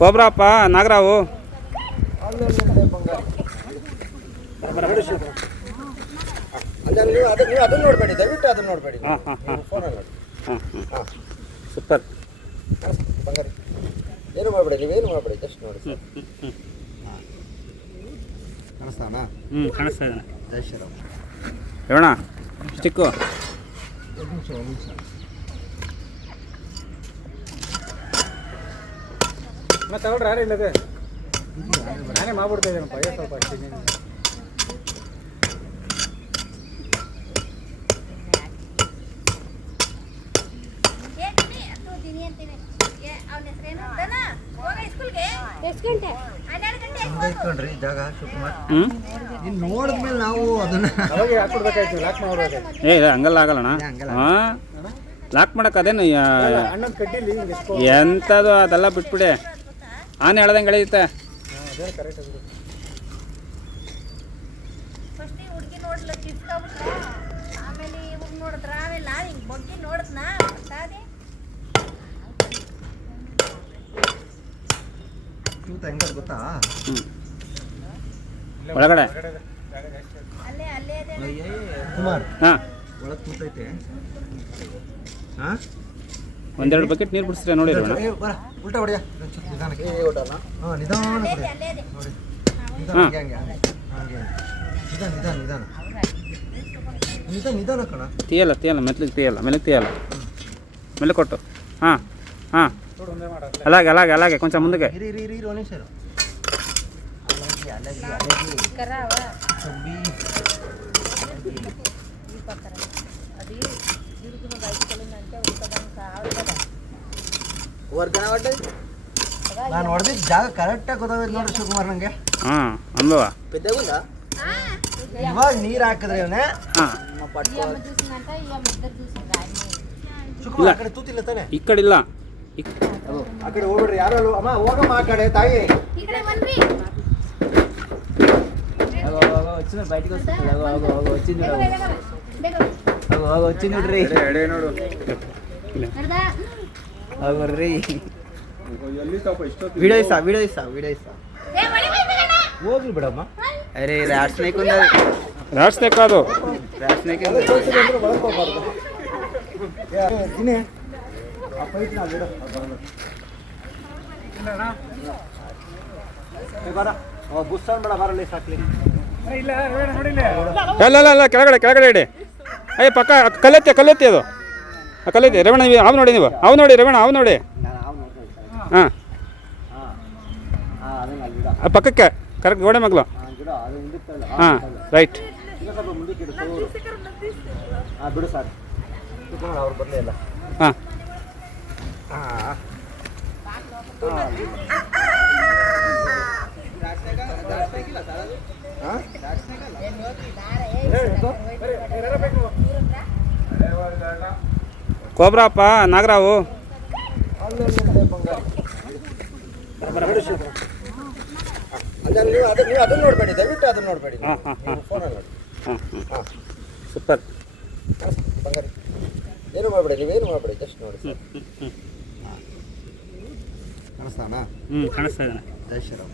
ಕೋಬ್ರಪ್ಪ ನಾಗರಾವು ಅದನ್ನ ನೋಡಬೇಡಿ, ದಯವಿಟ್ಟು ಅದನ್ನ ನೋಡಬೇಡಿ. ಸೂಪರ್ ಬಂಗಾರಿ ಏನು ಮಾಡಬೇಡಿ, ನೀವೇನು ಮಾಡಬೇಡಿ, ಜಸ್ಟ್ ನೋಡಿ. ಕಾಣಿಸ್ತಾನ? ಕಾಣಿಸ್ತಾ ಇದ್ದಾನೆ. ಜೈ ಶ್ರೀರಾಮ್. ಹೇಳೋಣ ಸ್ಟಿಕ್ಕು ಮತ್ತೆ ತಗೊಳ್ರಿ, ಯಾರು ಇಲ್ಲದೆ ನಾನೇ ಮಾಡ್ಬಿಡ್ತಾ ಇದ್ದೇನಪ್ಪ. ಸ್ವಲ್ಪ ಅಷ್ಟೇ. ಇಟ್ಕೊಂಡ್ರಿ ಜಾಗ ಶಿವಕುಮಾರ್ ನೋಡಿದ್ಮೇಲೆ ನಾವು ಅದನ್ನ ಅವಾಗ ಹಾಕ್ಬಿಡ್ಬೇಕಾಯ್ತು, ಲಾಕ್ ಮಾಡ್ಬೇಕಾಯ್ತು. ಏ ಹಂಗಲ್ಲ ಆಗಲ್ಲಣ್ಣ. ಹಾಂ ಲಾಕ್ ಮಾಡಕ್ಕೆ ಅದೇನು ಅಣ್ಣನ ಕಡ್ಡಿಲಿ ಎಂಥದ್ದು ಅದೆಲ್ಲ ಬಿಟ್ಬಿಡಿ. ಆನೆ ಹೇಳ್ದಂಗೆ ಎಳೆಯುತ್ತೆ. ಅದೇ ಕರೆಕ್ಟ್ ಆಗಿದೆ. ತೂತ ಹೆಂಗ ಗೊತ್ತಾ? ಒಳಗಡೆ ಕುಮಾರ್ ಹಾಂ ಒಳಗೆ ತೂತೈತೆ. ಒಂದೆರಡು ಬಕೆಟ್ ನೀರು ಬಿಡಿಸ್ರೆ ನೋಡಿ. ಬರ ಉಲ್ಟಾ ಹೊಡಿಯ ನಿಧಾನಕ್ಕೆ. ಹಾಂ ನಿಧಾನ ನೋಡಿ, ನಿಧಾನ ಹಂಗೆ ಹಂಗೆ ಹಂಗೆ ನಿಧಾನ ನಿಧಾನ ನಿಧಾನ ನಿಧಾನ ನಿಧಾನ ಕಣ. ತೀಯಲ್ಲ ಮೆಟ್ಲಿಗೆ ತೀಯಲ್ಲ ಮೇಲೆ ಕೊಟ್ಟು. ಹಾಂ ಹಾಂ అలాగే కొంచెం ముందుకే. ನಾನು ಹೊಡೆದಿದ್ದ ಜಾಗ ಕರೆಕ್ಟಾಗಿ ಗೊತ್ತಾಗೋದು ನೋಡ್ರಿ ಶಿವಕುಮಾರ್ ನಂಗೆ. ಹಾಂ ಅಲ್ವಾ? ಇವಾಗ ನೀರು ಹಾಕಿದ್ರೆ ಇವನೇ. ಹಾಂ ಶಿವಕುಮಾರ್ ಆ ಕಡೆ ತೂತಿಲ್ಲ ತಾನೆ? ಈ ಕಡೆ ಇಲ್ಲ, ಆ ಕಡೆ ಹೋಗ್ಬಿಡ್ರಿ. ಯಾರು ಅಮ್ಮ ಹೋಗಮ್ಮ ಆ ಕಡೆ ತಾಯಿ. వచ్చి ನೋಡ್ರಿ ವಿಡಿಯೋ ಇಸ್ತಾ ಹೋಗ್ಲಿ ಬಿಡಮ್ಮ. అరే ర్యాట్ స్నేక్ ఉంది. ర్యాట్ స్నేక్ కాదు, ర్యాట్ స్నేక్ ಇಲ್ಲ ಕೆಳಗಡೆ ಇಡಿ. ಅಯ್ಯ ಪಕ್ಕ ಕಲ್ಲೆತ್ತಿ ಅದು ಕಲ್ಲೆತ್ತಿ. ರವಣ ಅವು ನೋಡಿ, ನೀವು ಅವು ನೋಡಿ ರವಣ, ಅವು ನೋಡಿ. ಹಾಂ ಪಕ್ಕಕ್ಕೆ ಕರೆಕ್ಟ್ ಗೋಡೆ ಮಗ್ಲು. ಹಾಂ ರೈಟ್. ಬಿಡು ಸರ್, ಅವ್ರು ಬರಲಿಲ್ಲ. ಹಾಂ ಕೋಬ್ರಪ್ಪ ನಾಗರಾವು ಅದನ್ನ ನೋಡಬೇಡಿ, ದಯವಿಟ್ಟು ಅದನ್ನ ನೋಡಬೇಡಿ. ಸೂಪರ್ ಬಂಗಾರಿ ಏನು ಮಾಡಬೇಡಿ, ನೀವೇನು ಮಾಡಬೇಡಿ, ಜಸ್ಟ್ ನೋಡಿ. ಕಾಣಿಸ್ತಾನ? ಕಾಣಿಸ್ತಾ ಇದ್ದಾನೆ. ಜೈ ಶ್ರೀರಾಮ್.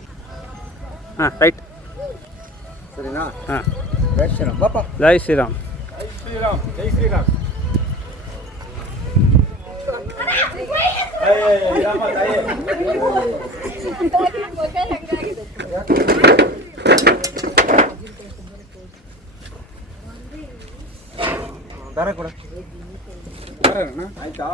ಹಾಂ ರೈಟ್. ಸರಿನಾ? ಹಾಂ ಜೈ ಶ್ರೀರಾಮ್. ಬಾಪ ಜೈ ಶ್ರೀರಾಮ್. ಜೈ ಶ್ರೀರಾಮ್. ದಾರ ಕೊಡ. ಆಯ್ತಾ?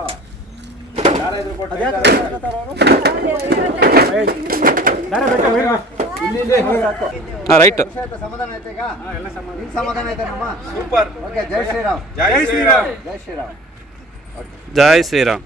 ಹಾಂ ರೈಟ್. ಸಮಾಧಾನ ಆಯ್ತಾ ಈಗ? ಎಲ್ಲ ಸಮಾಧಾನ ಆಯ್ತಾ ನಮ್ಮ? ಸೂಪರ್. ಓಕೆ. ಜೈ ಶ್ರೀರಾಮ್. ಜೈ ಶ್ರೀರಾಮ್. ಜೈ ಶ್ರೀರಾಮ್. ಜೈ ಶ್ರೀರಾಮ್.